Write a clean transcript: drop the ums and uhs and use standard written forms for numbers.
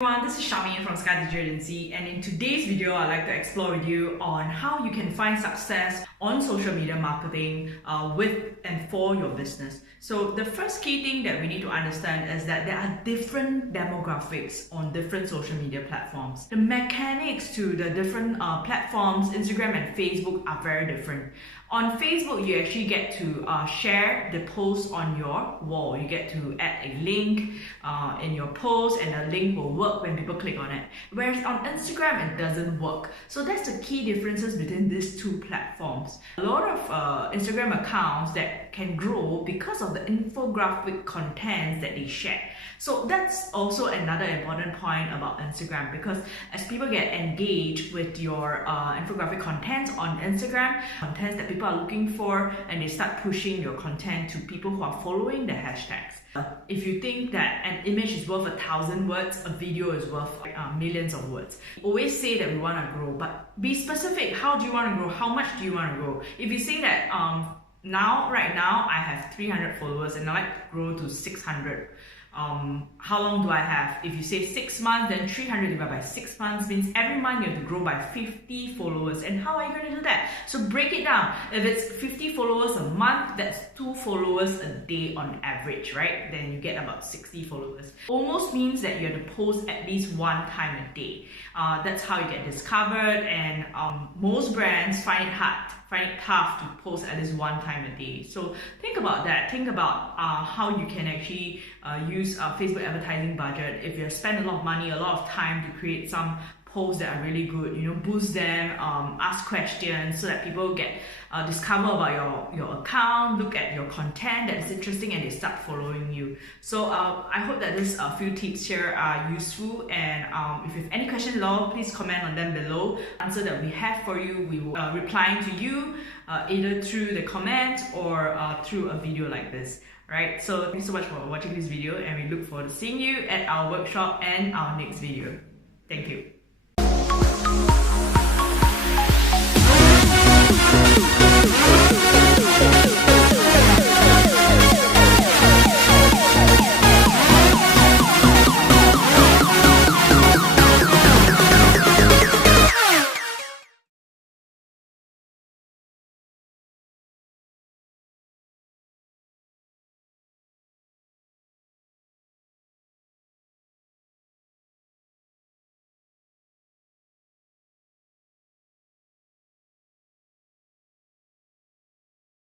Everyone, this is Shami from SkillsFuture Agency, and in today's video I'd like to explore with you on how you can find success on social media marketing with and for your business. So the first key thing that we need to understand is that there are different demographics on different social media platforms. The mechanics to the different platforms, Instagram and Facebook, are very different. On Facebook, you actually get to share the post on your wall. You get to add a link in your post, and the link will work when people click on it. Whereas on Instagram, it doesn't work. So that's the key differences between these two platforms. A lot of Instagram accounts that can grow because of the infographic contents that they share. So that's also another important point about Instagram, because as people get engaged with your infographic contents on Instagram, contents that people are looking for, and they start pushing your content to people who are following the hashtags. If you think that an image is worth 1,000 words, a video is worth millions of words. We always say that we want to grow, but be specific. How do you want to grow? How much do you want to grow? If you say that right now I have 300 followers and I'd like to grow to 600, how long do I have? If you say 6 months, then 300 divided by 6 months means every month you have to grow by 50 followers. And how are you going to do that? So break it down. If it's 50 followers a month, that's 2 followers a day on average, right? Then you get about 60 followers. Almost means that you have to post at least 1 time a day. That's how you get discovered, and most brands find it tough to post at least 1 time a day. So think about that. Think about how you can actually use Facebook advertising budget. If you spend a lot of money, a lot of time to create some posts that are really good, boost them, ask questions so that people get discover about your account, look at your content that is interesting, and they start following you. So I hope that this few tips here are useful, and if you have any questions at all, please comment on them below. The answer that we have for you, we will replying to you either through the comments or through a video like this. Right, so thank you so much for watching this video, and we look forward to seeing you at our workshop and our next video. Thank you.